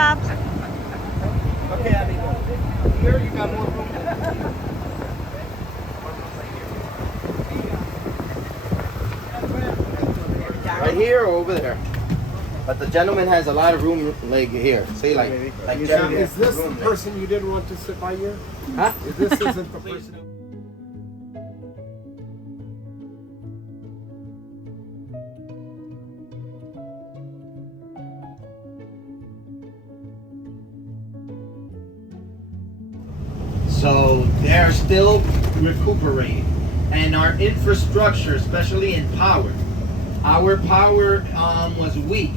Pops. Okay, amigo. Here you got more room. Right here or over there? But the gentleman has a lot of room like here. See, like is this the person you didn't want to sit by you? Huh? This isn't the person. So they're still recuperating, and our infrastructure, especially in power, our power was weak.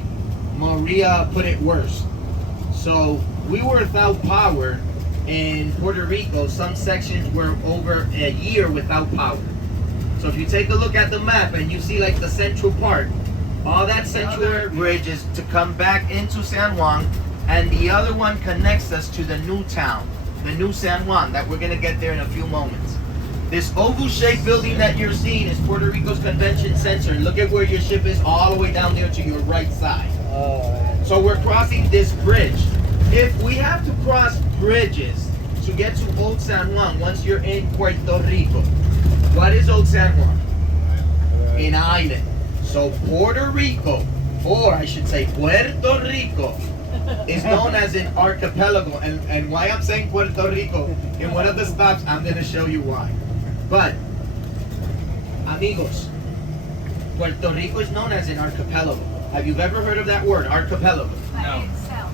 Maria put it worse. So we were without power in Puerto Rico. Some sections were over a year without power. So if you take a look at the map and you see like the central part, all that central bridge is to come back into San Juan, and the other one connects us to the new town, the new San Juan, that we're gonna get there in a few moments. This oval-shaped building that you're seeing is Puerto Rico's convention center. And look at where your ship is, all the way down there to your right side. So we're crossing this bridge. If we have to cross bridges to get to Old San Juan, once you're in Puerto Rico, what is Old San Juan? An island. So Puerto Rico, or I should say Puerto Rico, is known as an archipelago. And why I'm saying Puerto Rico, in one of the stops, I'm going to show you why. But, amigos, Puerto Rico is known as an archipelago. Have you ever heard of that word, archipelago? No.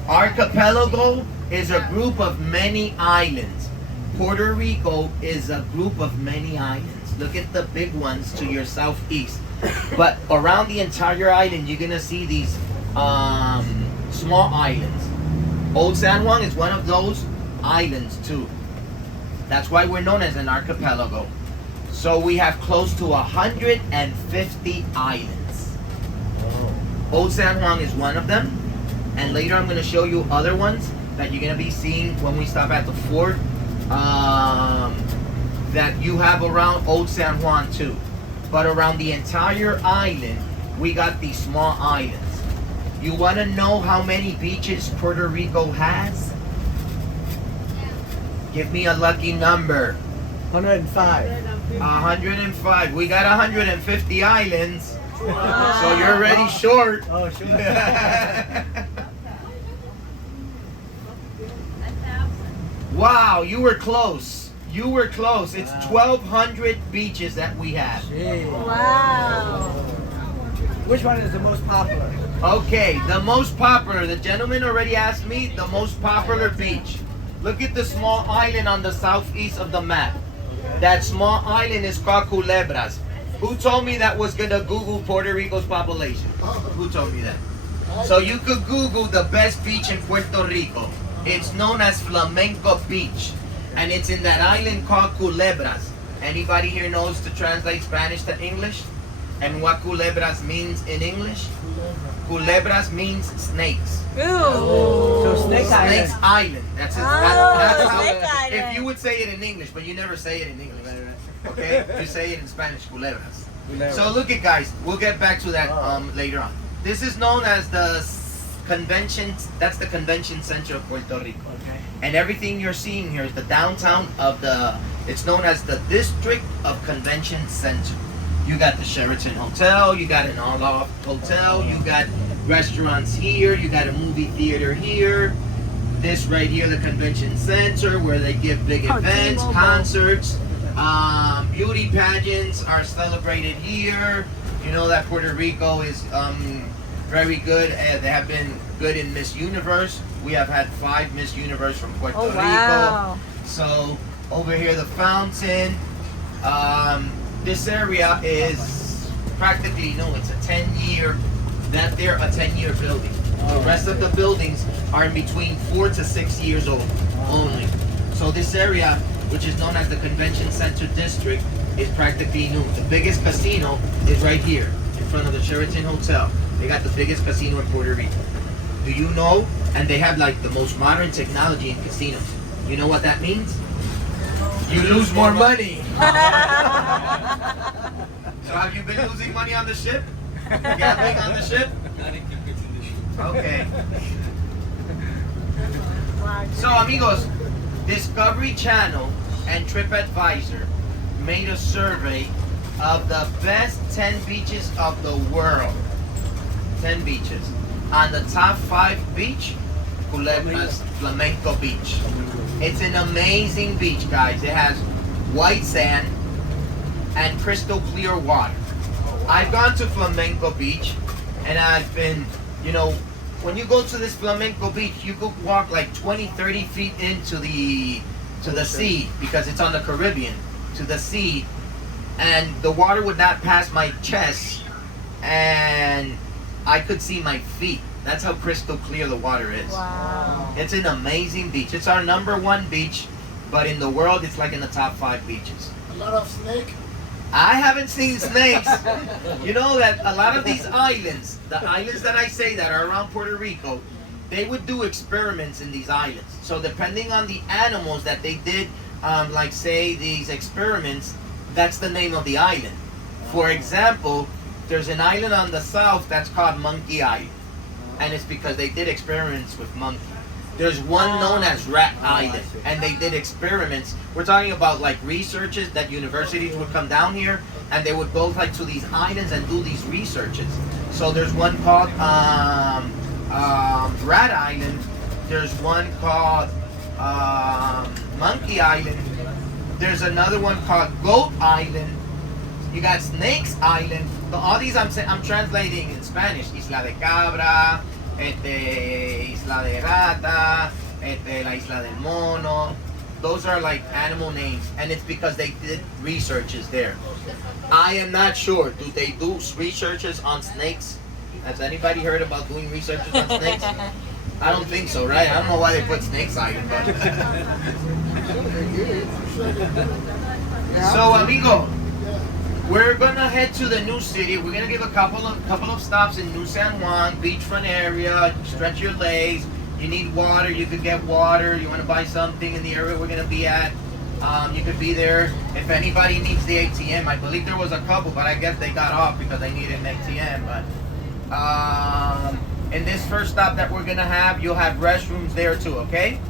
Archipelago is a group of many islands. Puerto Rico is a group of many islands. Look at the big ones to your southeast. But around the entire island, you're going to see these small islands. Old San Juan is one of those islands too. That's why we're known as an archipelago. So we have close to 150 islands. Old San Juan is one of them, and later I'm going to show you other ones that you're going to be seeing when we stop at the fort that you have around Old San Juan too. But around the entire island, we got these small islands. You want to know how many beaches Puerto Rico has? Give me a lucky number. 105. 105. We got 150 islands. Wow. So you're already short. Oh, sure. Wow, you were close. You were close. It's 1,200 beaches that we have. Wow. Which one is the most popular? Okay, the most popular. The gentleman already asked me the most popular beach. Look at the small island on the southeast of the map. That small island is called Culebras. Who told me that was gonna Google Puerto Rico's population? Who told me that? So you could Google the best beach in Puerto Rico. It's known as Flamenco Beach, and it's in that island called Culebras. Anybody here knows to translate Spanish to English? And what culebras means in English? Culebras means snakes. Ooh. So Snakes Island. That's it. That's how, Snake Island. if you would say it in English, but you never say it in English. Okay? You say it in Spanish, culebras. So look at, guys, we'll get back to that later on. This is known as the convention, that's the convention center of Puerto Rico. Okay. And everything you're seeing here is the downtown of it's known as the District of Convention Center. You got the Sheraton Hotel, you got an all-off hotel, you got restaurants here, you got a movie theater here. This right here, the convention center, where they give big events, concerts, beauty pageants are celebrated here. You know that Puerto Rico is very good. They have been good in Miss Universe. We have had 5 Miss Universe from Puerto Rico. So over here, the fountain. This area is practically, no, it's a 10-year, that they're a 10-year building. The rest of the buildings are in between 4 to 6 years old only. So this area, which is known as the Convention Center District, is practically new. The biggest casino is right here in front of the Sheraton Hotel. They got the biggest casino in Puerto Rico. Do you know? And they have like the most modern technology in casinos. You know what that means? You lose more money. So have you been losing money on the ship? Gambling on the ship? Not in good condition. Okay. So, amigos, Discovery Channel and TripAdvisor made a survey of the best 10 beaches of the world. 10 beaches. On the top 5 beach, Culebras Flamenco Beach. It's an amazing beach, guys. It has white sand and crystal clear water. I've gone to Flamenco Beach, and I've been, you know, when you go to this Flamenco Beach, you could walk like 20, 30 feet into the sea, because it's on the Caribbean, to the sea, and the water would not pass my chest, and I could see my feet. That's how crystal clear the water is. Wow. It's an amazing beach. It's our #1 beach, but in the world, it's like in the top 5 beaches. A lot of snake. I haven't seen snakes. You know that a lot of these islands, the islands that I say that are around Puerto Rico, they would do experiments in these islands. So depending on the animals that they did, like say these experiments, that's the name of the island. For example, there's an island on the south that's called Monkey Island, and it's because they did experiments with monkeys. There's one known as Rat Island, and they did experiments. We're talking about like researches that universities would come down here, and they would go like to these islands and do these researches. So there's one called Rat Island. There's one called Monkey Island. There's another one called Goat Island. You got Snakes Island. All these I'm translating in Spanish. Isla de Cabra, Isla de Rata, la Isla del Mono. Those are like animal names, and it's because they did researches there. I am not sure. Do they do researches on snakes? Has anybody heard about doing researches on snakes? I don't think so, right? I don't know why they put Snakes Island, but. So, amigo, we're gonna head to the new city. We're gonna give a couple of stops in New San Juan, beachfront area. Stretch your legs. You need water, you could get water. You want to buy something in the area we're gonna be at, you could be there. If anybody needs the ATM, I believe there was a couple, but I guess they got off because they needed an ATM. But in this first stop that we're gonna have, you'll have restrooms there too. Okay.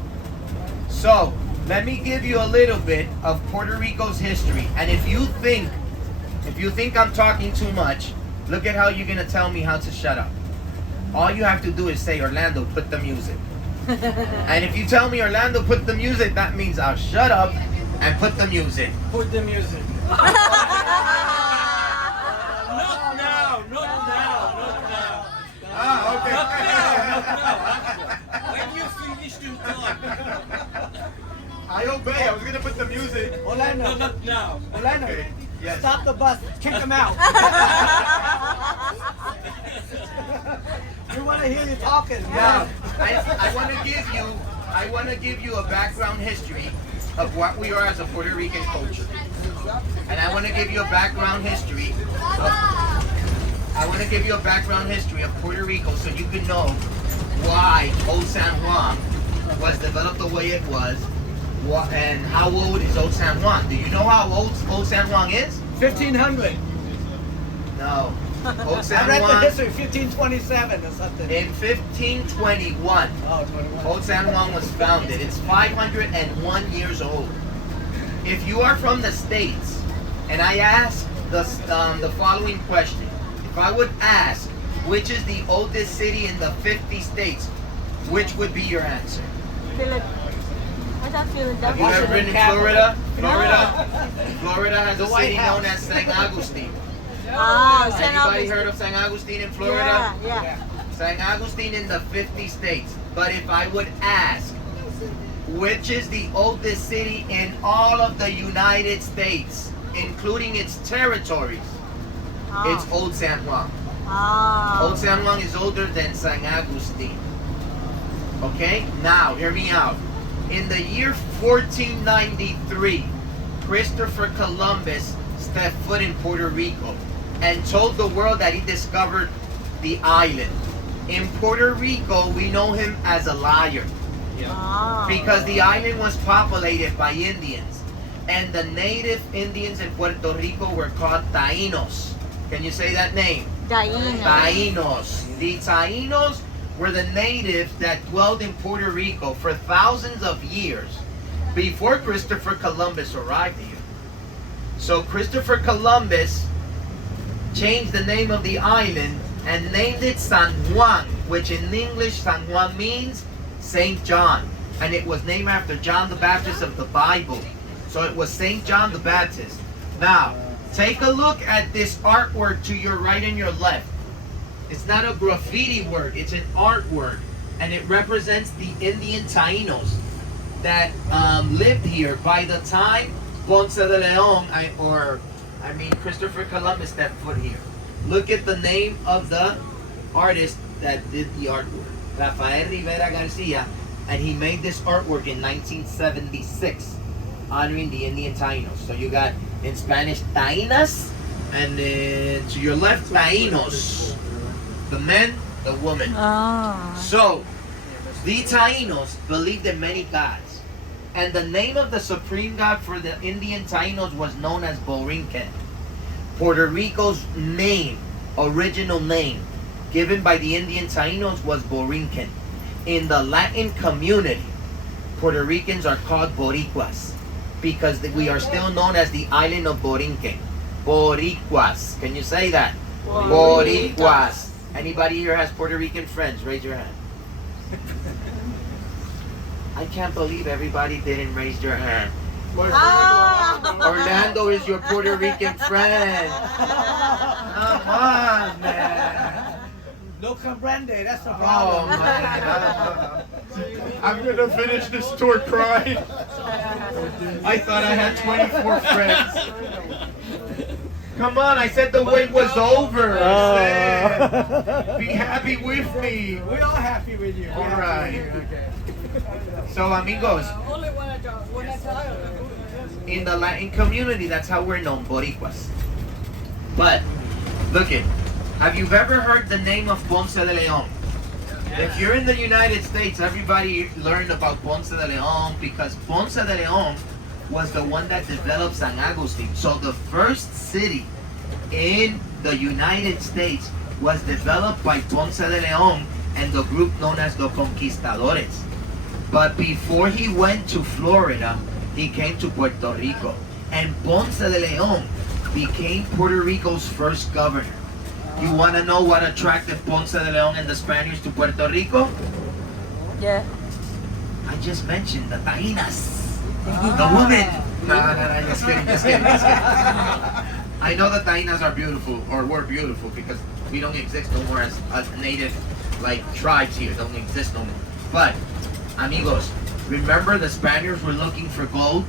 So let me give you a little bit of Puerto Rico's history, and if you think I'm talking too much, look at how you're gonna tell me how to shut up. All you have to do is say, Orlando, put the music. And if you tell me, Orlando, put the music, that means I'll shut up and put the music. Put the music. Not now, not now, not now. Ah, okay. When you finish to talk. I obey. I was gonna put the music. Orlando. No, not now. Orlando. Okay. Yes. Stop the bus. Kick him out. We want to hear you talking. Now, I want to give you a background history of what we are as a Puerto Rican culture, and I want to give you a background history. Of Puerto Rico, so you can know why Old San Juan was developed the way it was, and how old is Old San Juan. Do you know how old San Juan is? 1500. No. Old San I read the Juan history, 1527 or something. in 1521. Oh, 21. Old San Juan was founded. It's 501 years old. If you are from the States, and I ask the following question, if I would ask which is the oldest city in the 50 states, which would be your answer? What's that feeling? Have you ever been in Florida? Florida has a city known as San Agustin. Anybody heard of San Agustin in Florida? Yeah. San Agustin in the 50 states. But if I would ask, which is the oldest city in all of the United States, including its territories, it's Old San Juan. Old San Juan is older than San Agustin. Okay? Now, hear me out. In the year 1493, Christopher Columbus stepped foot in Puerto Rico and told the world that he discovered the island. In Puerto Rico, we know him as a liar because the island was populated by Indians, and the native Indians in Puerto Rico were called Taínos. Can you say that name? Taínos. Taínos. The Taínos were the natives that dwelled in Puerto Rico for thousands of years before Christopher Columbus arrived here. So Christopher Columbus changed the name of the island and named it San Juan, which in English San Juan means Saint John, and it was named after John the Baptist of the Bible. So it was Saint John the Baptist. Now, take a look at this artwork to your right and your left. It's not a graffiti work, it's an artwork, and it represents the Indian Taínos that lived here by the time Ponce de Leon, Christopher Columbus stepped foot here. Look at the name of the artist that did the artwork, Rafael Rivera Garcia, and he made this artwork in 1976, honoring the Indian Taínos. So you got in Spanish Taínas, and to your left Taínos, the men, the women. So the Taínos believed in many gods, and the name of the supreme god for the Indian Taínos was known as Borinquen. Puerto Rico's name, original name, given by the Indian Taínos was Borinquen. In the Latin community, Puerto Ricans are called Boricuas because we are still known as the island of Borinquen. Boricuas. Can you say that? Boricuas. Anybody here has Puerto Rican friends? Raise your hand. I can't believe everybody didn't raise your hand. Orlando is your Puerto Rican friend. Come on, man. No comprende, that's the Oh, problem. man. I'm gonna finish this tour crying. I thought I had 24 friends. Come on, I said the wait was over. I said, be happy with me. We're all happy with you. All right. So, amigos, in the Latin community, that's how we're known, Boricuas. But, look it. Have you ever heard the name of Ponce de Leon? If you're in the United States, everybody learned about Ponce de Leon because Ponce de Leon was the one that developed San Agustin. So the first city in the United States was developed by Ponce de Leon and the group known as the Conquistadores. But before he went to Florida, he came to Puerto Rico. And Ponce de Leon became Puerto Rico's first governor. You want to know what attracted Ponce de Leon and the Spaniards to Puerto Rico? Yeah. I just mentioned the Taínas, the women. No, just kidding. I know the Taínas are beautiful, or were beautiful, because we don't exist no more as native tribes here. Don't exist no more. But, amigos, remember the Spaniards were looking for gold,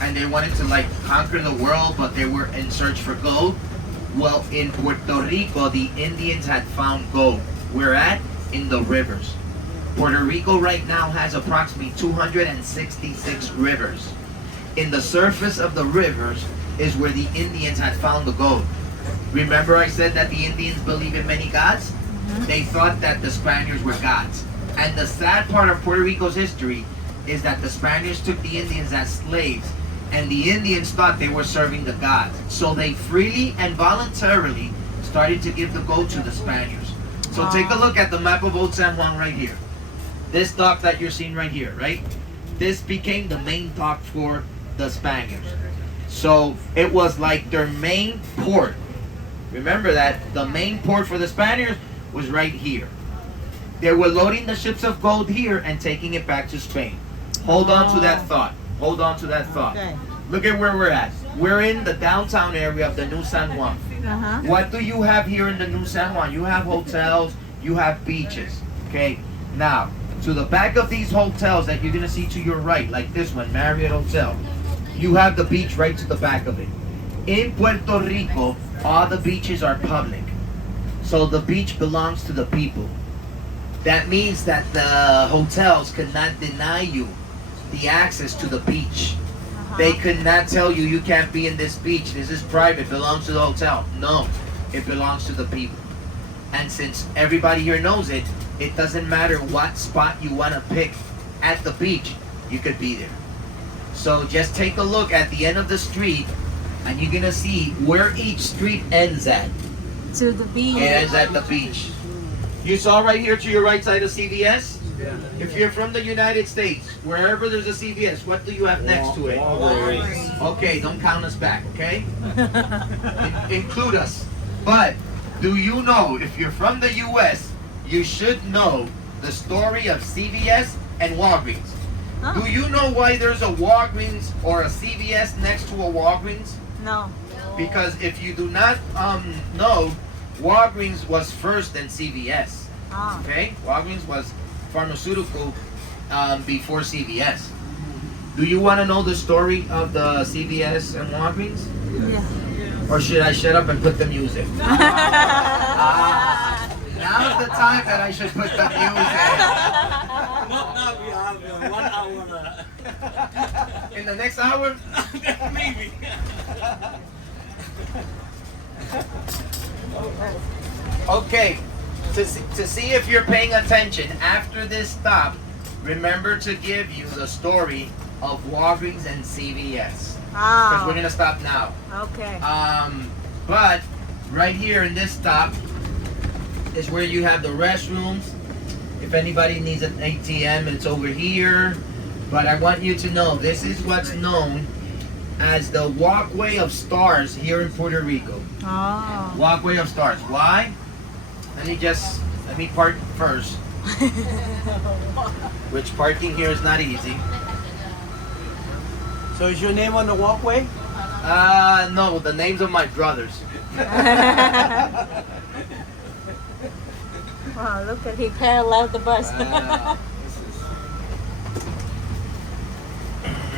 and they wanted to conquer the world, but they were in search for gold. Well, in Puerto Rico, the Indians had found gold. Where at? In the rivers. Puerto Rico right now has approximately 266 rivers. In the surface of the rivers is where the Indians had found the gold. Remember I said that the Indians believe in many gods? They thought that the Spaniards were gods. And the sad part of Puerto Rico's history is that the Spaniards took the Indians as slaves, and the Indians thought they were serving the gods. So they freely and voluntarily started to give the gold to the Spaniards. So take a look at the map of Old San Juan right here. This dock that you're seeing right here, right? This became the main dock for the Spaniards. So it was like their main port. Remember that the main port for the Spaniards was right here. They were loading the ships of gold here and taking it back to Spain. Hold on to that thought. Hold on to that thought. Okay. Look at where we're at. We're in the downtown area of the New San Juan. What do you have here in the New San Juan? You have hotels, you have beaches. Okay, now to the back of these hotels that you're gonna see to your right, like this one, Marriott Hotel, you have the beach right to the back of it. In Puerto Rico, all the beaches are public. So the beach belongs to the people. That means that the hotels could not deny you the access to the beach. They could not tell you you can't be in this beach. This is private, belongs to the hotel. No, it belongs to the people. And since everybody here knows it, it doesn't matter what spot you want to pick at the beach, you could be there. So just take a look at the end of the street and you're gonna see where each street ends at. To the beach. It ends at the beach. You saw right here to your right side of CVS? If you're from the United States, wherever there's a CVS, what do you have next to it? Okay, don't count us back, okay? Include us. But do you know, if you're from the US, you should know the story of CVS and Walgreens. Huh? Do you know why there's a Walgreens or a CVS next to a Walgreens? No. Because if you do not know, Walgreens was first than CVS. Ah. Okay? Walgreens was pharmaceutical before CVS. Do you want to know the story of the CVS and Walgreens? Yeah. Or should I shut up and put the music? Now's the time that I should put the music. Not now, we have 1 hour. In the next hour? Maybe. Okay. To see if you're paying attention, after this stop, remember to give you the story of Walgreens and CVS. Because we're Oh. going to stop now. Okay. But right here in this stop is where you have the restrooms. If anybody needs an ATM, it's over here. But I want you to know, this is what's known as the Walkway of Stars here in Puerto Rico. Oh. Walkway of Stars. Why? Let me park first. Which parking here is not easy. So is your name on the walkway? No, the names of my brothers. Wow, look at he paralleled the bus.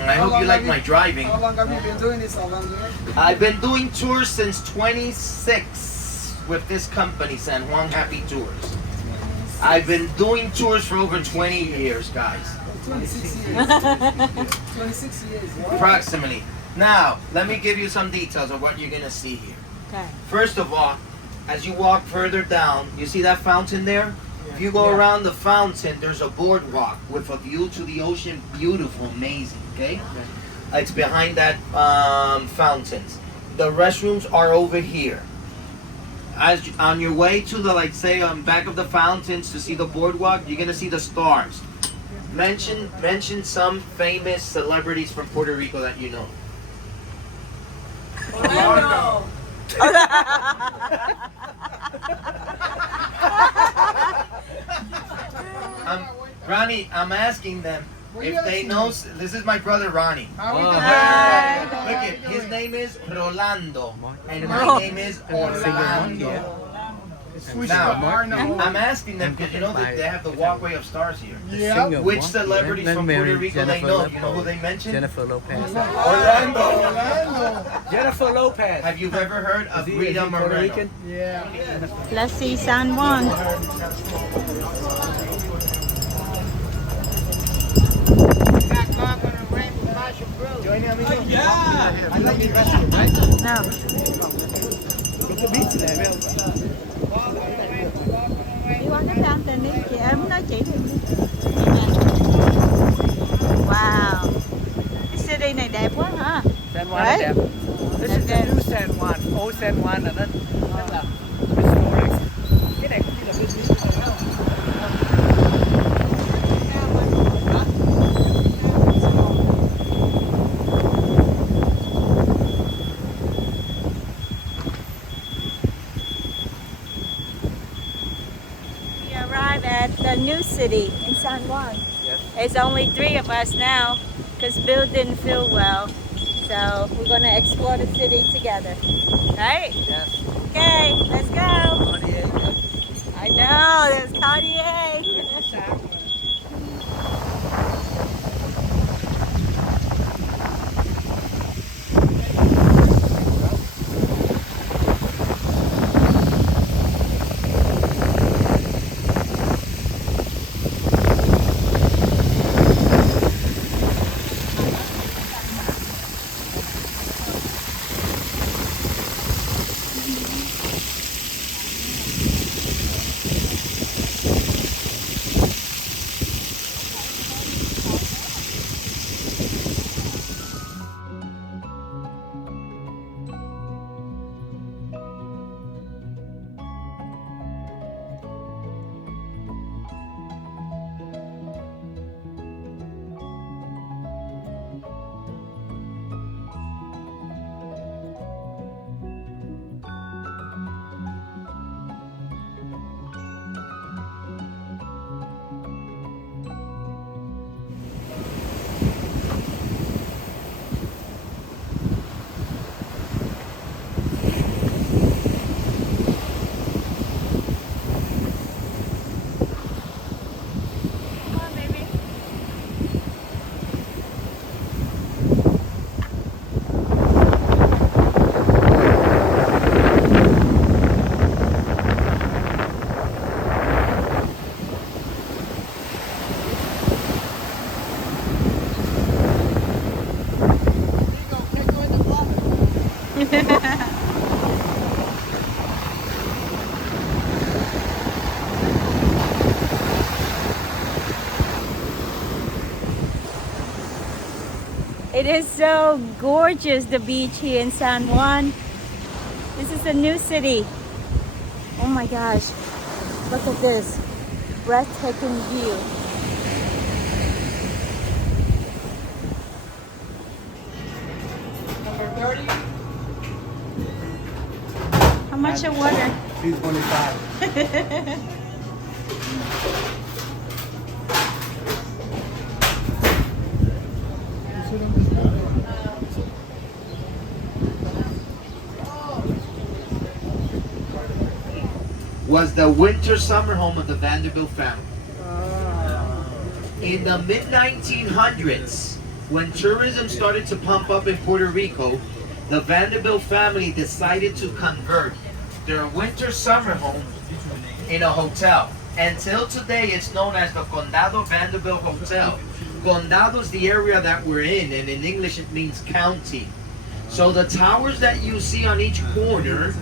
I hope you like my driving. How long have you been doing this, Alonso? I've been doing tours since 26 with this company, San Juan Happy Tours. I've been doing tours for over 20 years, guys. 26 years. 26 years. Wow. Approximately. Now, let me give you some details of what you're going to see here. Okay. First of all, as you walk further down, you see that fountain there? If you go around the fountain, there's a boardwalk with a view to the ocean. Beautiful, amazing, okay? It's behind that fountains. The restrooms are over here. As on your way to the, like, say, back of the fountains to see the boardwalk, you're gonna see the stars. Mention some famous celebrities from Puerto Rico that you know. Ronnie, I'm asking them if they know. This is my brother Ronnie. Hi. Look at his name is Rolando and my name is Orlando. Now, I'm asking them because you know that they have the Walkway of Stars here. Yeah. Which celebrities from Puerto Rico they know? You know who they mentioned? Jennifer Lopez. Orlando. Orlando. Jennifer Lopez. Have you ever heard of Is he Rita Puerto Moreno? Rican? Yeah. Let's see San Juan. Yeah. I like the restaurant, right? No. Look at the beach there, man. Đi qua cái fountain đi, chị em nói chị đi. Wow. Cái city này đẹp quá hả? San Juan Right? đẹp. This is the new San Juan. Old San Juan là rất là historic. Cái này cũng như là business rồi đâu. We arrive at the new city in San Juan. Yes. It's only 3 of us now because Bill didn't feel well. So we're going to explore the city together. Right? Yes. Okay, let's go. I know, there's Cartier. It is so gorgeous, the beach here in San Juan. This is a new city. Oh my gosh, look at this breathtaking view. Number 30. How much of water? 325. Was the winter summer home of the Vanderbilt family. In the mid-1900s, when tourism started to pump up in Puerto Rico, the Vanderbilt family decided to convert their winter summer home in a hotel. Until today, it's known as the Condado Vanderbilt Hotel. Condado is the area that we're in, and in English it means county. So the towers that you see on each corner,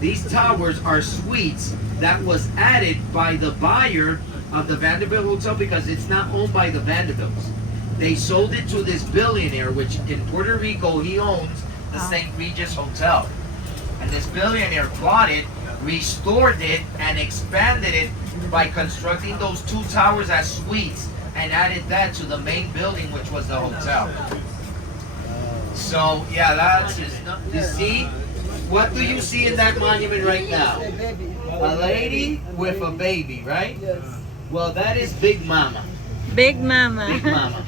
these towers are suites that was added by the buyer of the Vanderbilt Hotel because it's not owned by the Vanderbilts. They sold it to this billionaire, which in Puerto Rico, he owns the St. Regis Hotel. And this billionaire bought it, restored it, and expanded it by constructing those two towers as suites and added that to the main building, which was the hotel. So, yeah, that's just, you see? What do you see in that monument right now? A baby. A lady with a baby, right? Yes. Well, that is Big Mama. Big Mama. Big Mama.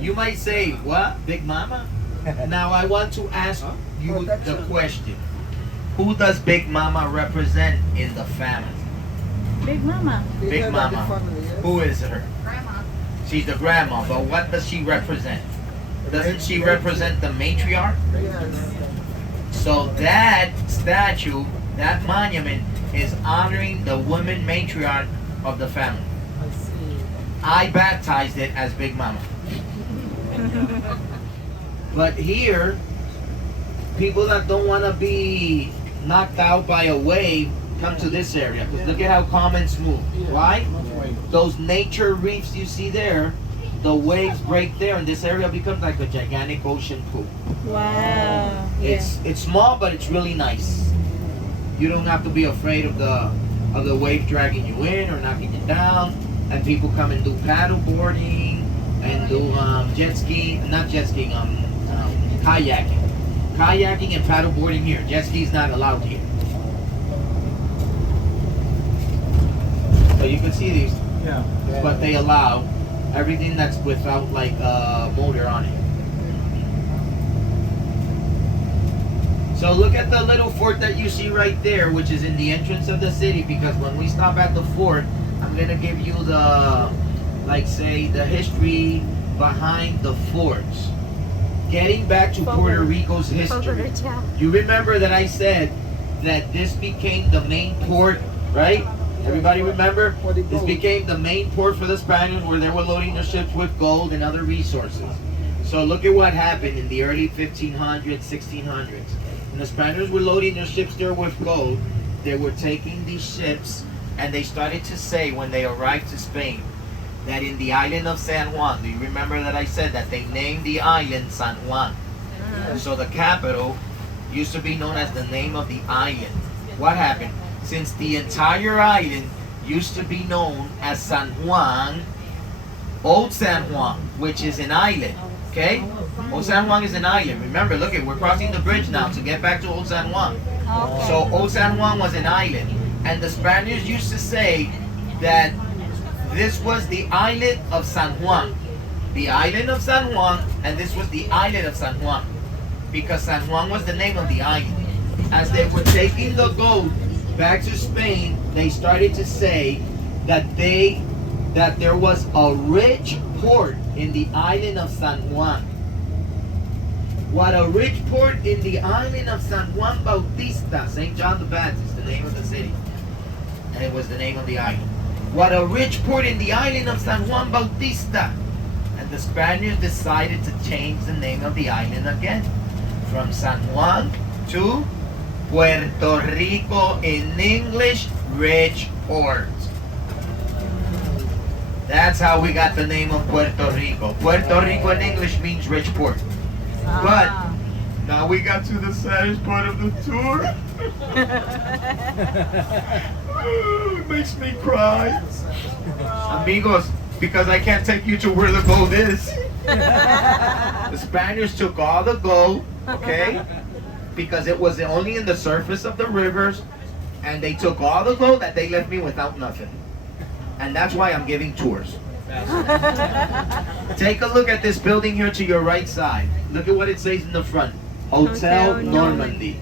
You might say, what? Big Mama? Now I want to ask you the question. Who does Big Mama represent in the family? Big Mama. Big Mama. Family, yes. Who is her? Grandma. She's the grandma, but what does she represent? Doesn't she represent the matriarch? Yes. So that statue, that monument, is honoring the woman matriarch of the family. I see. I baptized it as Big Mama. But here, people that don't want to be knocked out by a wave come to this area. Because look at how calm and smooth. Why? Those nature reefs you see there, the waves break there, and this area becomes like a gigantic ocean pool. Wow. It's small, but it's really nice. You don't have to be afraid of the wave dragging you in or knocking you down. And people come and do paddle boarding and do jet ski, not jet skiing, kayaking. Kayaking and paddle boarding here. Jet ski is not allowed here. So you can see these, but they allow everything that's without like a motor on it. So look at the little fort that you see right there, which is in the entrance of the city, because when we stop at the fort, I'm gonna give you the, like say, the history behind the forts. Getting back to Puerto Rico's history. You remember that I said that this became the main port, right? Everybody remember? This became the main port for the Spaniards where they were loading their ships with gold and other resources. So look at what happened in the early 1500s, 1600s. When the Spaniards were loading their ships there with gold, they were taking these ships and they started to say when they arrived to Spain that in the island of San Juan, do you remember that I said that they named the island San Juan? So the capital used to be known as the name of the island. What happened? Since the entire island used to be known as San Juan, Old San Juan, which is an island, okay? Old San Juan is an island. Remember, look at, we're crossing the bridge now to get back to Old San Juan. Okay. So Old San Juan was an island. And the Spaniards used to say that this was the island of San Juan. The island of San Juan, and this was the island of San Juan. Because San Juan was the name of the island. As they were taking the gold back to Spain, they started to say that there was a rich port in the island of San Juan. What a rich port in the island of San Juan Bautista, St. John the Baptist, the name of the city. And it was the name of the island. What a rich port in the island of San Juan Bautista. And the Spaniards decided to change the name of the island again. From San Juan to Puerto Rico, in English, rich port. That's how we got the name of Puerto Rico. Puerto Rico in English means rich port. But now we got to the saddest part of the tour. It makes me cry. Amigos, because I can't take you to where the gold is. The Spaniards took all the gold, okay? Because it was only in the surface of the rivers. And they took all the gold that they left me without nothing. And that's why I'm giving tours. Take a look at this building here to your right side. Look at what it says in the front. Hotel Normandy.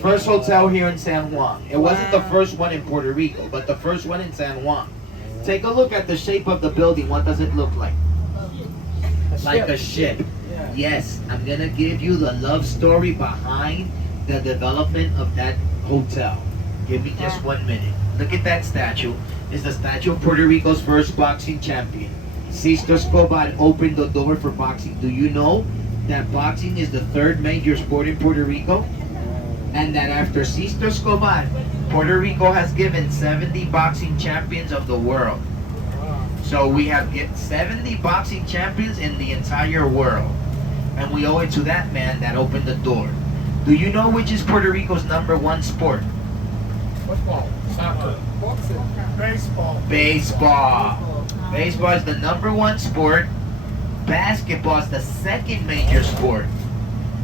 First hotel here in San Juan. It wasn't the first one in Puerto Rico, but the first one in San Juan. Take a look at the shape of the building. What does it look like? Like a ship. Yes, I'm gonna give you the love story behind the development of that hotel. Give me just 1 minute. Look at that statue. It's the statue of Puerto Rico's first boxing champion. Sister Escobar opened the door for boxing. Do you know that boxing is the third major sport in Puerto Rico? And that after Sister Escobar, Puerto Rico has given 70 boxing champions of the world. So we have 70 boxing champions in the entire world. And we owe it to that man that opened the door. Do you know which is Puerto Rico's #1 sport? Football, soccer, boxing, baseball. Baseball. Baseball is the #1 sport. Basketball is the second major sport.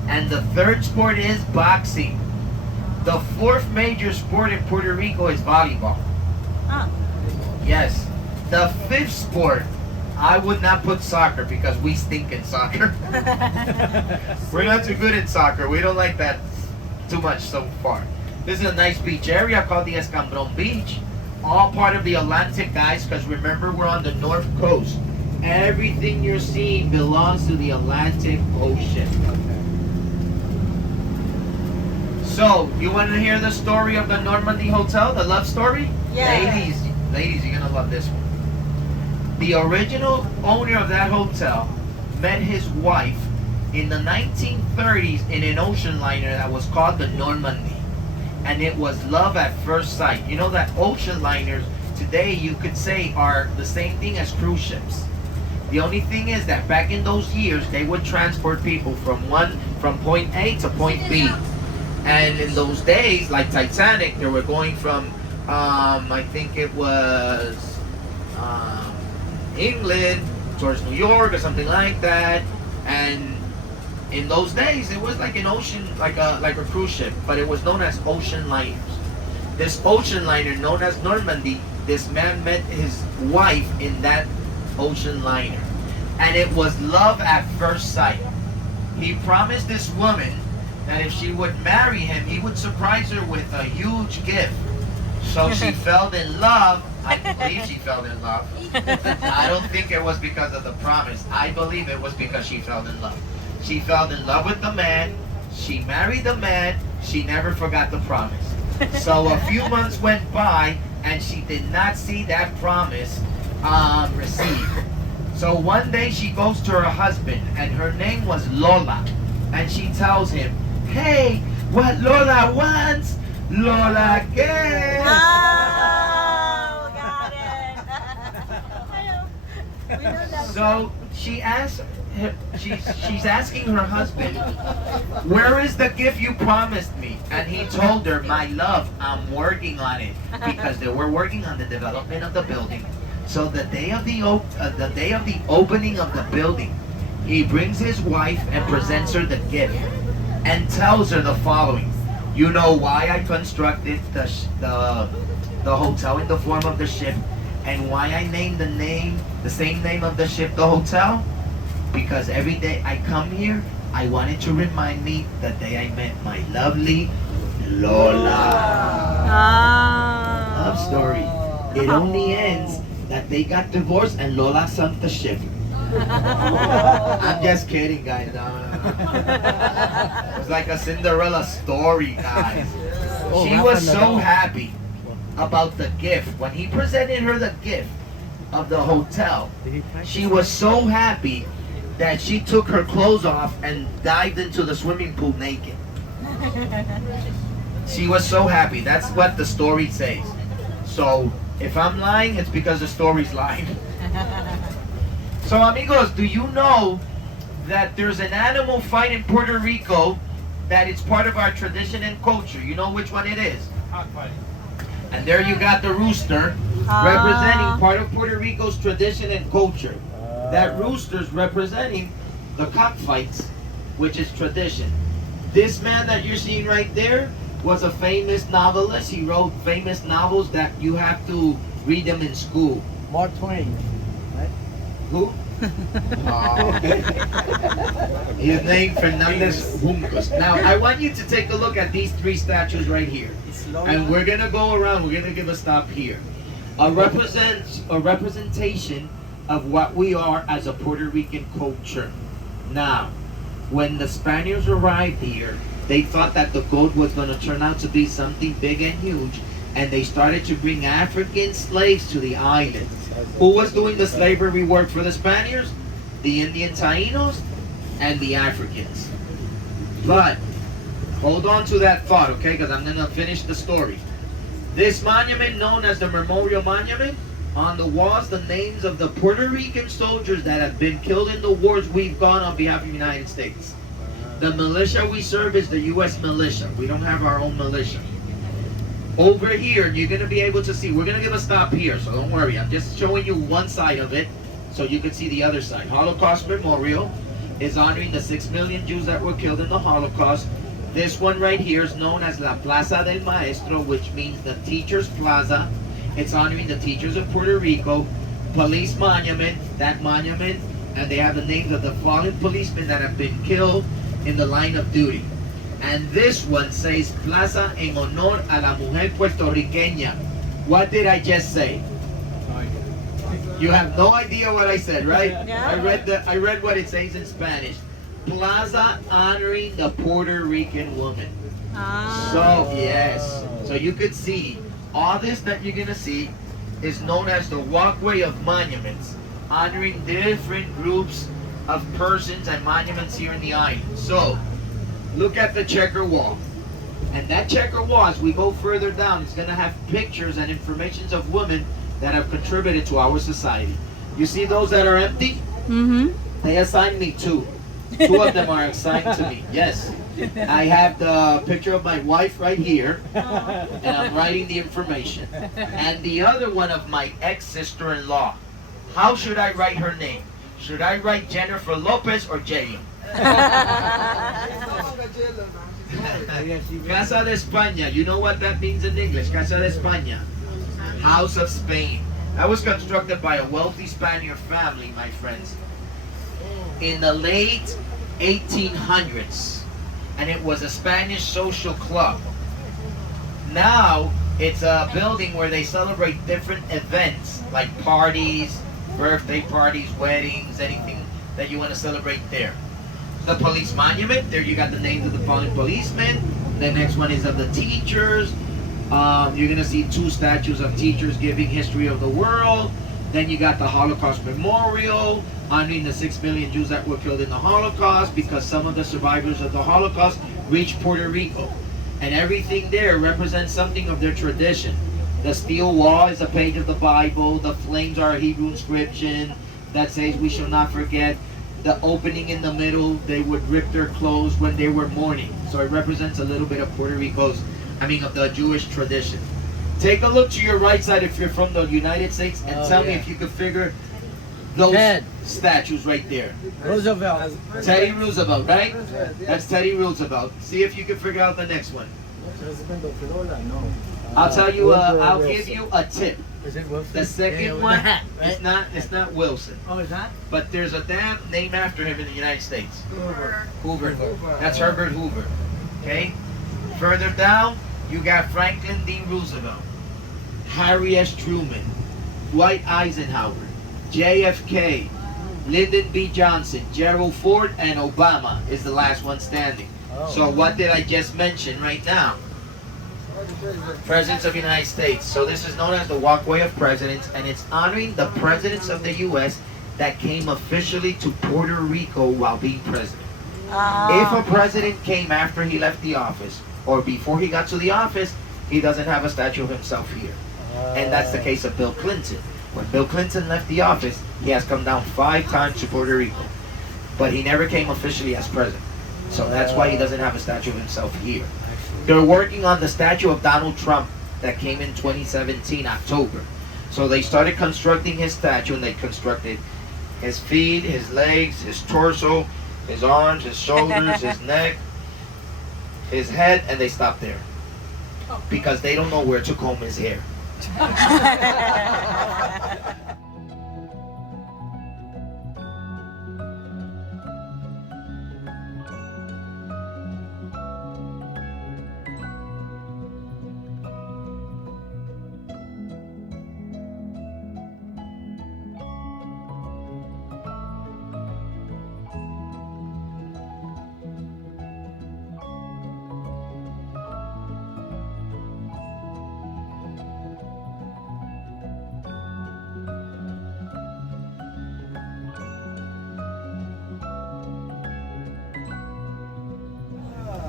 And the third sport is boxing. The fourth major sport in Puerto Rico is volleyball. Yes. The fifth sport, I would not put soccer because we stink in soccer. We're not too good in soccer. We don't like that too much so far. This is a nice beach area called the Escambron Beach. All part of the Atlantic, guys, because remember we're on the north coast. Everything you're seeing belongs to the Atlantic Ocean. So, you want to hear the story of the Normandy Hotel, the love story? Yeah. Ladies, you're going to love this one. The original owner of that hotel met his wife in the 1930s in an ocean liner that was called the Normandy. And it was love at first sight. You know that ocean liners today you could say are the same thing as cruise ships. The only thing is that back in those years they would transport people from point A to point B. And in those days, like Titanic, they were going from I think it was England towards New York or something like that. And in those days, it was like an ocean, like a cruise ship, but it was known as ocean liners. This ocean liner, known as Normandy, this man met his wife in that ocean liner, and it was love at first sight. He promised this woman that if she would marry him, he would surprise her with a huge gift. So she fell in love. I believe she fell in love. I don't think it was because of the promise. I believe it was because she fell in love. She fell in love with the man. She married the man. She never forgot the promise. So a few months went by and she did not see that promise received. So one day she goes to her husband, and her name was Lola, and she tells him, "Hey, what Lola wants, Lola gets." Oh, got it. We know that. So she asks, she's asking her husband, "Where is the gift you promised me?" And he told her, "My love, I'm working on it," because they were working on the development of the building. So the day of the opening of the building, he brings his wife and presents her the gift, and tells her the following: "You know why I constructed the hotel in the form of the ship, and why I named the same name of the ship, the hotel? Because every day I come here, I wanted to remind me the day I met my lovely Lola." Love story. It only ends that they got divorced and Lola sunk the ship. I'm just kidding, guys. No. It's like a Cinderella story, guys. She was so happy about the gift. When he presented her the gift of the hotel, she was so happy that she took her clothes off and dived into the swimming pool naked. She was so happy. That's what the story says. So if I'm lying, it's because the story's lying. So amigos, do you know that there's an animal fight in Puerto Rico that it's part of our tradition and culture? You know which one it is? Cockfighting. And there you got the rooster representing part of Puerto Rico's tradition and culture. That rooster's representing the cockfights, which is tradition. This man that you're seeing right there was a famous novelist. He wrote famous novels that you have to read them in school. Mark Twain. Who? Oh, his name Fernandez Juncos. Now I want you to take a look at these three statues right here, and we're gonna go around. We're gonna give a stop here. A representation of what we are as a Puerto Rican culture. Now, when the Spaniards arrived here, they thought that the goat was gonna turn out to be something big and huge, and they started to bring African slaves to the island. Who was doing the slavery work for the Spaniards? The Indian Tainos and the Africans. But hold on to that thought, okay? Because I'm going to finish the story. This monument, known as the Memorial Monument, on the walls, the names of the Puerto Rican soldiers that have been killed in the wars we've gone on behalf of the United States. The militia we serve is the U.S. militia. We don't have our own militia. Over here, you're going to be able to see, we're going to give a stop here, so don't worry. I'm just showing you one side of it so you can see the other side. Holocaust Memorial is honoring the 6 million Jews that were killed in the Holocaust. This one right here is known as La Plaza del Maestro, which means the Teacher's Plaza. It's honoring the teachers of Puerto Rico. Police Monument, that monument, and they have the names of the fallen policemen that have been killed in the line of duty. And this one says Plaza en honor a la mujer puertorriqueña. What did I just say? You have no idea what I said, right? Yeah. I read what it says in Spanish. Plaza honoring the Puerto Rican woman. So yes, so you could see all this that you're gonna see is known as the walkway of monuments, honoring different groups of persons and monuments here in the island. So look at the checker wall. And that checker wall, as we go further down, is going to have pictures and informations of women that have contributed to our society. You see those that are empty? Mm-hmm. They assigned me two. Two of them are assigned to me. Yes. I have the picture of my wife right here, and I'm writing the information. And the other one of my ex-sister-in-law. How should I write her name? Should I write Jennifer Lopez or J? Casa de España. You know what that means in English? Casa de España. House of Spain. That was constructed by a wealthy Spaniard family, my friends, in the late 1800s. And it was a Spanish social club. Now, it's a building where they celebrate different events, like parties, birthday parties, weddings, anything that you want to celebrate there. The police monument, there you got the names of the fallen policemen. The next one is of the teachers. You're going to see two statues of teachers giving history of the world. Then you got the Holocaust Memorial, honoring the 6 million Jews that were killed in the Holocaust, because some of the survivors of the Holocaust reached Puerto Rico. And everything there represents something of their tradition. The steel wall is a page of the Bible. The flames are a Hebrew inscription that says we shall not forget. The opening in the middle, they would rip their clothes when they were mourning. So it represents a little bit of Puerto Rico's, of the Jewish tradition. Take a look to your right side if you're from the United States and tell me if you could figure those statues right there. Roosevelt. Teddy Roosevelt, right? That's Teddy Roosevelt. See if you can figure out the next one. I'll tell you, I'll give you a tip. Is it Wilson? The second one, it's not Wilson. Oh, is that? But there's a dam named after him in the United States. Hoover. Hoover. That's Herbert Hoover. Okay? Further down, you got Franklin D. Roosevelt, Harry S. Truman, Dwight Eisenhower, JFK, Lyndon B. Johnson, Gerald Ford, and Obama is the last one standing. So what did I just mention right now? Presidents of the United States. So this is known as the Walkway of Presidents, and it's honoring the presidents of the U.S. that came officially to Puerto Rico while being president. If a president came after he left the office, or before he got to the office, he doesn't have a statue of himself here. And that's the case of Bill Clinton. When Bill Clinton left the office, he has come down 5 times to Puerto Rico, but he never came officially as president. So that's why he doesn't have a statue of himself here. They're working on the statue of Donald Trump that came in 2017, October. So they started constructing his statue, and they constructed his feet, his legs, his torso, his arms, his shoulders, his neck, his head, and they stopped there. Because they don't know where to comb his hair.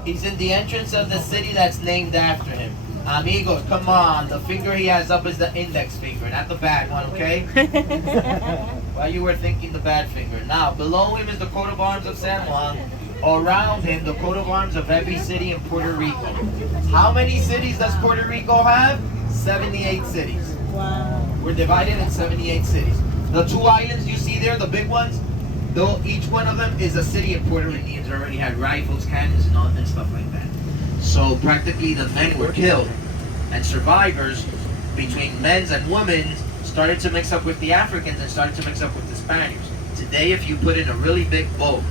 He's in the entrance of the city that's named after him. Amigos, come on. The finger he has up is the index finger, not the bad one, okay? Well, you were thinking the bad finger. Now, below him is the coat of arms of San Juan. Around him, the coat of arms of every city in Puerto Rico. How many cities does Puerto Rico have? 78 cities. Wow. We're divided in 78 cities. The 2 islands you see there, the big ones, though each one of them is a city of Puerto Ricans already had rifles, cannons, and all and stuff like that. So practically the men were killed, and survivors between men's and women's started to mix up with the Africans and started to mix up with the Spaniards. Today, if you put in a really big boat,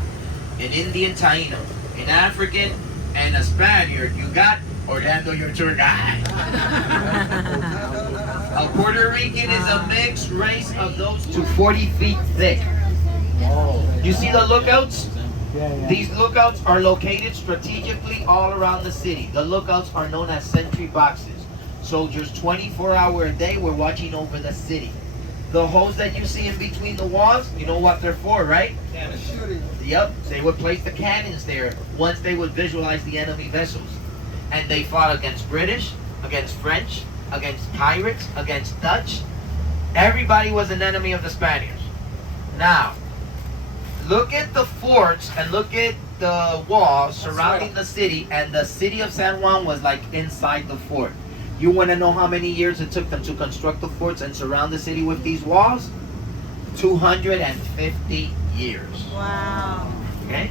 an Indian Taino, an African, and a Spaniard, you got Orlando, your tour guide. A Puerto Rican is a mixed race of those to 40 feet thick. You see the lookouts? These lookouts are located strategically all around the city. The lookouts are known as sentry boxes. Soldiers 24 hours a day were watching over the city. The holes that you see in between the walls, you know what they're for, right? Yep, they would place the cannons there once they would visualize the enemy vessels. And they fought against British, against French, against pirates, against Dutch. Everybody was an enemy of the Spaniards. Now, look at the forts and look at the walls surrounding the city, and the city of San Juan was like inside the fort. You want to know how many years it took them to construct the forts and surround the city with these walls? 250 years. Wow. Okay?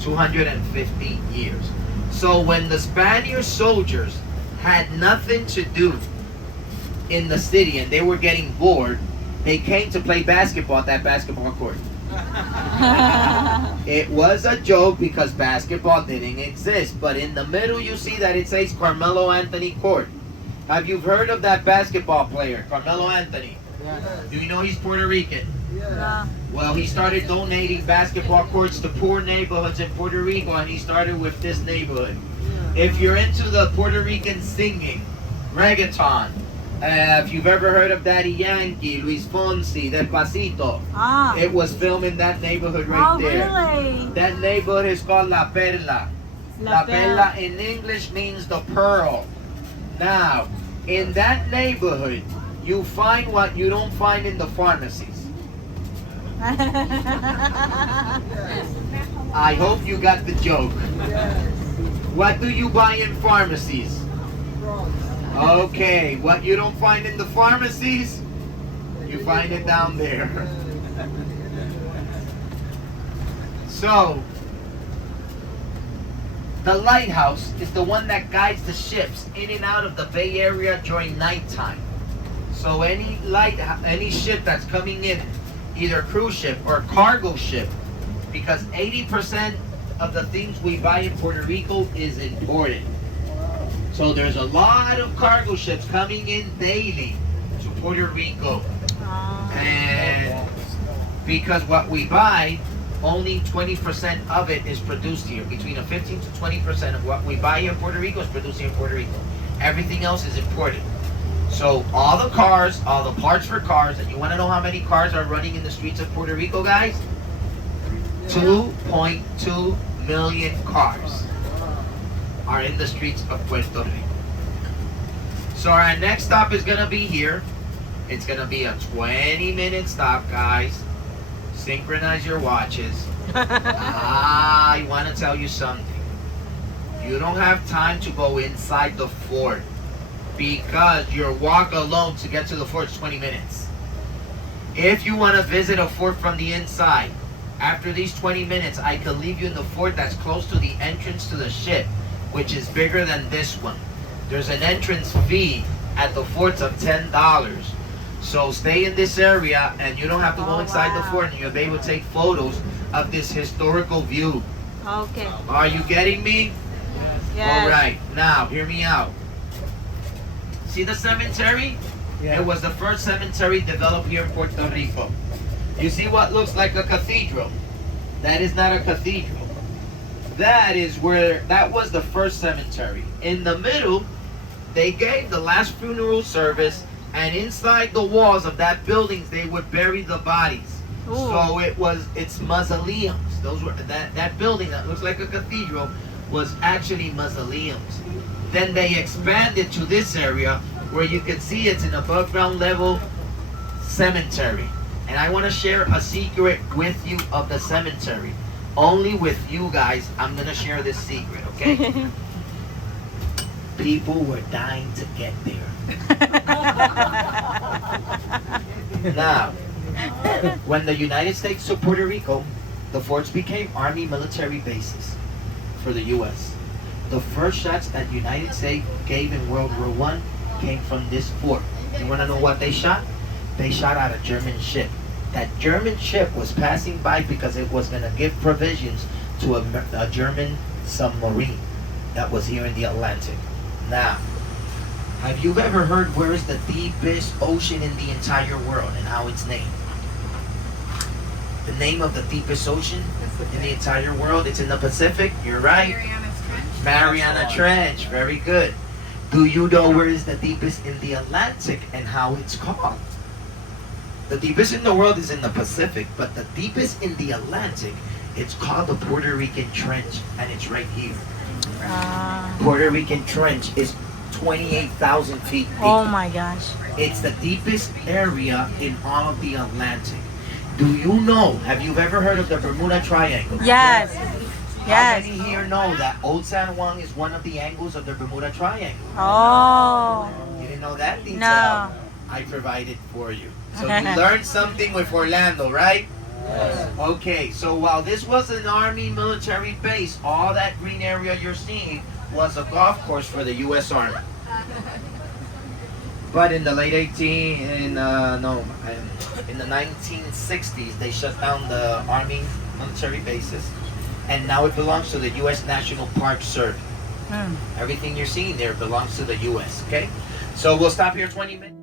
250 years. So when the Spanish soldiers had nothing to do in the city and they were getting bored, they came to play basketball at that basketball court. It was a joke because basketball didn't exist, but in the middle you see that it says Carmelo Anthony Court. Have you heard of that basketball player, Carmelo Anthony? Do you know he's Puerto Rican? Yeah. Well, he started donating basketball courts to poor neighborhoods in Puerto Rico, and he started with this neighborhood. If you're into the Puerto Rican singing, reggaeton, if you've ever heard of Daddy Yankee, Luis Fonsi, Despacito, it was filmed in that neighborhood right there. Really? That neighborhood is called La Perla. La Perla in English means the pearl. Now, in that neighborhood, you find what you don't find in the pharmacies. I hope you got the joke. What do you buy in pharmacies? Okay, what you don't find in the pharmacies, you find it down there. So, the lighthouse is the one that guides the ships in and out of the Bay Area during nighttime. So any ship that's coming in, either cruise ship or cargo ship, because 80% of the things we buy in Puerto Rico is imported. So there's a lot of cargo ships coming in daily to Puerto Rico. And because what we buy, only 20% of it is produced here. Between 15 to 20% of what we buy in Puerto Rico is produced here in Puerto Rico. Everything else is imported. So all the cars, all the parts for cars, and you want to know how many cars are running in the streets of Puerto Rico, guys? 2.2 million cars are in the streets of Puerto Rico. So our next stop is going to be here. It's gonna be a 20-minute stop, guys. Synchronize your watches. I want to tell you something. You don't have time to go inside the fort because your walk alone to get to the fort is 20 minutes. If you want to visit a fort from the inside, after these 20 minutes, I could leave you in the fort that's close to the entrance to the ship, which is bigger than this one. There's an entrance fee at the forts of $10. So stay in this area and you don't have to go inside the fort, and you'll be able to take photos of this historical view. Okay. Are you getting me? Yes. All right. Now, hear me out. See the cemetery? Yeah. It was the first cemetery developed here in Puerto Rico. You see what looks like a cathedral? That is not a cathedral. That was the first cemetery. In the middle, they gave the last funeral service, and inside the walls of that building, they would bury the bodies. Ooh. So it's mausoleums. Those were that building that looks like a cathedral was actually mausoleums. Then they expanded to this area where you can see it's an above ground level cemetery. And I want to share a secret with you of the cemetery. Only with you guys, I'm going to share this secret, okay? People were dying to get there. Now, when the United States took Puerto Rico, the forts became Army military bases for the U.S. The first shots that United States gave in World War I came from this fort. You want to know what they shot? They shot at a German ship. That German ship was passing by because it was going to give provisions to a German submarine that was here in the Atlantic. Now, have you ever heard where is the deepest ocean in the entire world and how it's named? The name of the deepest ocean in the entire world, it's in the Pacific. You're right. Mariana Trench. Very good. Do you know where is the deepest in the Atlantic and how it's called? The deepest in the world is in the Pacific, but the deepest in the Atlantic, it's called the Puerto Rican Trench, and it's right here. Puerto Rican Trench is 28,000 feet deep. Oh my gosh. It's the deepest area in all of the Atlantic. Do you know, have you ever heard of the Bermuda Triangle? Yes. How Yes. many here know that Old San Juan is one of the angles of the Bermuda Triangle? Oh. You didn't know that detail? No. I provided for you. So you learned something with Orlando, right? Yes. Okay, so while this was an Army military base, all that green area you're seeing was a golf course for the U.S. Army. But in the late in the 1960s, they shut down the Army military bases, and now it belongs to the U.S. National Park Service. Everything you're seeing there belongs to the U.S., okay? So we'll stop here 20 minutes.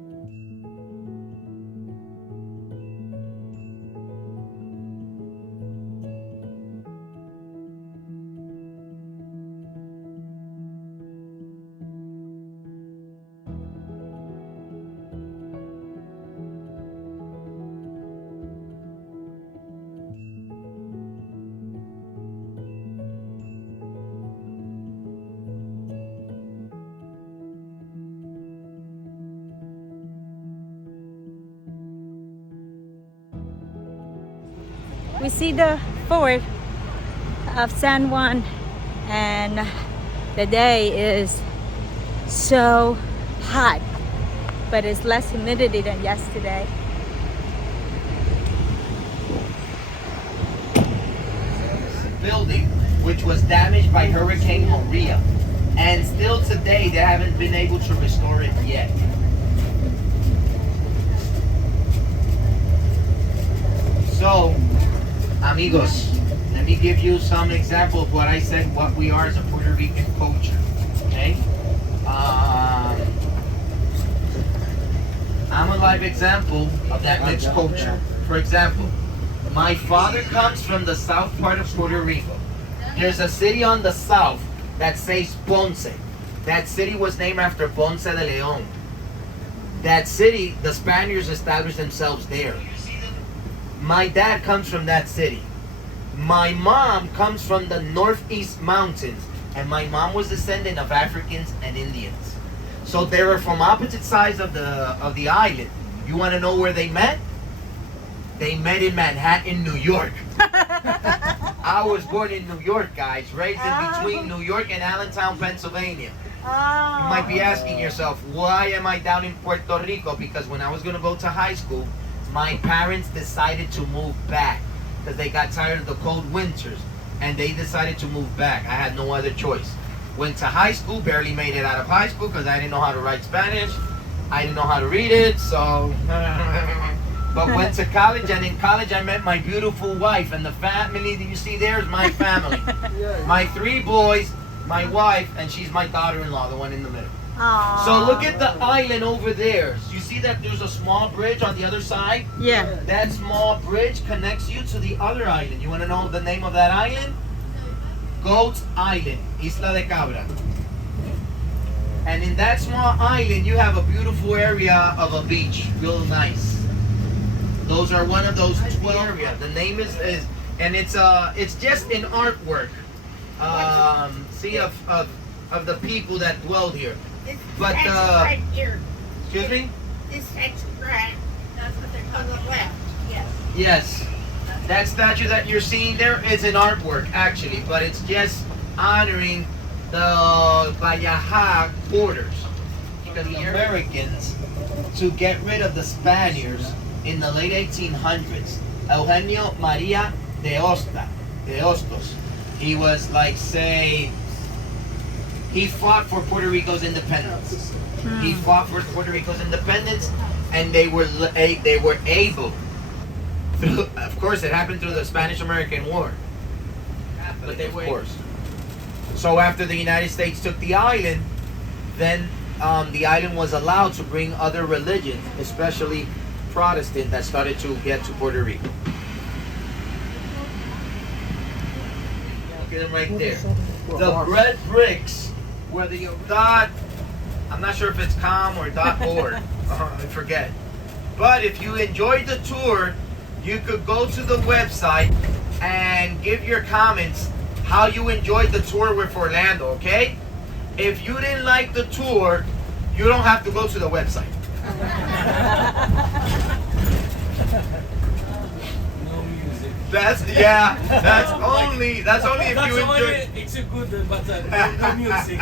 We see the fort of San Juan, and the day is so hot, but it's less humidity than yesterday. Building, which was damaged by Hurricane Maria, and still today they haven't been able to restore it yet. So, amigos, let me give you some example of what I said, what we are as a Puerto Rican culture. Okay? I'm a live example of that mixed culture. For example, my father comes from the south part of Puerto Rico. There's a city on the south that says Ponce. That city was named after Ponce de Leon. That city, the Spaniards established themselves there. My dad comes from that city. My mom comes from the northeast mountains, and my mom was descendant of Africans and Indians. So they were from opposite sides of the island, You want to know where they met? They met in Manhattan, New York. I was born in New York, guys. Raised in between New York and Allentown, Pennsylvania. You might be asking yourself, why am I down in Puerto Rico? Because when I was going to go to high school, my parents decided to move back because they got tired of the cold winters, and they decided to move back. I had no other choice. Went to high school, barely made it out of high school because I didn't know how to write Spanish. I didn't know how to read it, so... But went to college, and in college I met my beautiful wife, and the family that you see there is my family. My 3 boys, my wife, and she's my daughter-in-law, the one in the middle. Aww. So look at the island over there. You see that there's a small bridge on the other side? Yeah. That small bridge connects you to the other island. You want to know the name of that island? Goat Island, Isla de Cabra. And in that small island, you have a beautiful area of a beach, real nice. Those are one of those 12 areas. The name is and it's just an artwork. See of the people that dwelled here. But right here. excuse me? This section right. That's what they're on the left. Yes. Yes. That statue that you're seeing there is an artwork actually, but it's just honoring the Bayaha borders. Because the Americans, to get rid of the Spaniards in the late 1800s, Eugenio Maria de Hostos, he was like, say, he fought for Puerto Rico's independence. He fought for Puerto Rico's independence, and they were able, through, of course it happened through the Spanish-American War, but they were, of course. So after the United States took the island, then the island was allowed to bring other religions, especially Protestant, that started to get to Puerto Rico. Look at them right there. The red bricks where the dot, I'm not sure if it's .com or .org, I forget. But if you enjoyed the tour, you could go to the website and give your comments how you enjoyed the tour with Orlando, okay? If you didn't like the tour, you don't have to go to the website. No music. That's only if you enjoy. It's a good, but no music.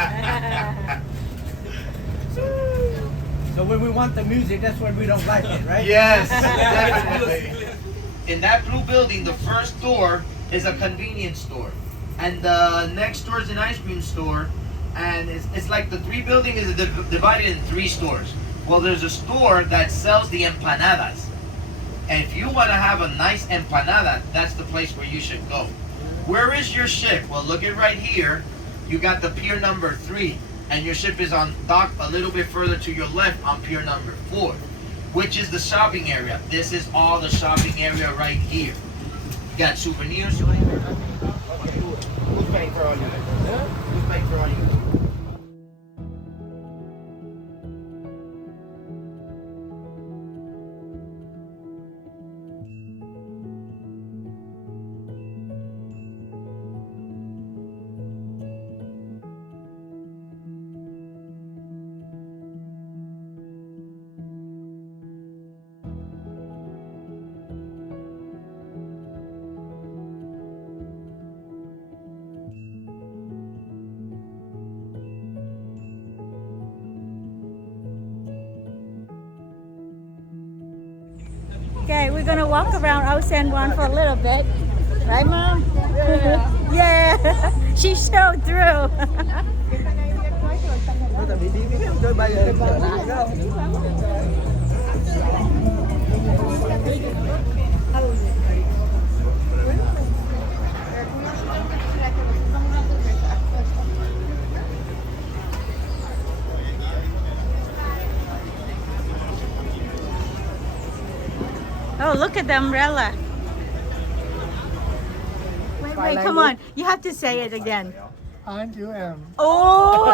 So when we want the music, that's when we don't like it, right? Yes, definitely. In that blue building, the first door is a convenience store, and the next door is an ice cream store, and it's like the 3 building is divided in 3 stores. Well, there's a store that sells the empanadas, and if you want to have a nice empanada, that's the place where you should go. Where is your ship? Well, look at right here. You got the pier number 3, and your ship is on dock a little bit further to your left on pier number 4, which is the shopping area. This is all the shopping area right here. You got souvenirs. Who's paying for all you? Who's paying for all you? Okay, we're gonna walk around Old San Juan for a little bit. Right, Mom? Yeah. She showed through. Oh, look at the umbrella. Wait, come on. You have to say it again. And you am. Oh,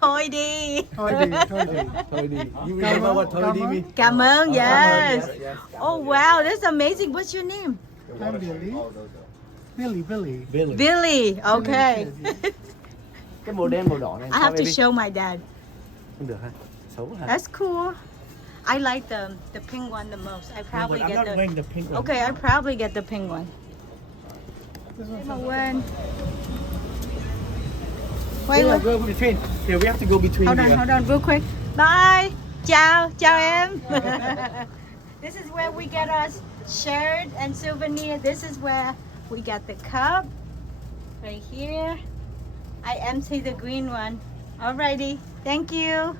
thôi đi. Thôi đi. You remember what Tony means? Cảm ơn, yes. Yes. Oh, wow, that's amazing. What's your name? I'm Billy. Billy, okay. Cái màu đen màu đỏ này. I have to show my dad. Không được ha. Xấu hả? That's cool. I like the pink one the most. I probably I'm get not the. wearing the pink one. Okay, I probably get the pink one. When? Wait, Yeah, look. go between. Here, we have to go between. Hold here. on, real quick. Bye. Ciao, ciao em. This is where we get our shirt and souvenir. This is where we got the cup. Right here. I empty the green one. Alrighty. Thank you.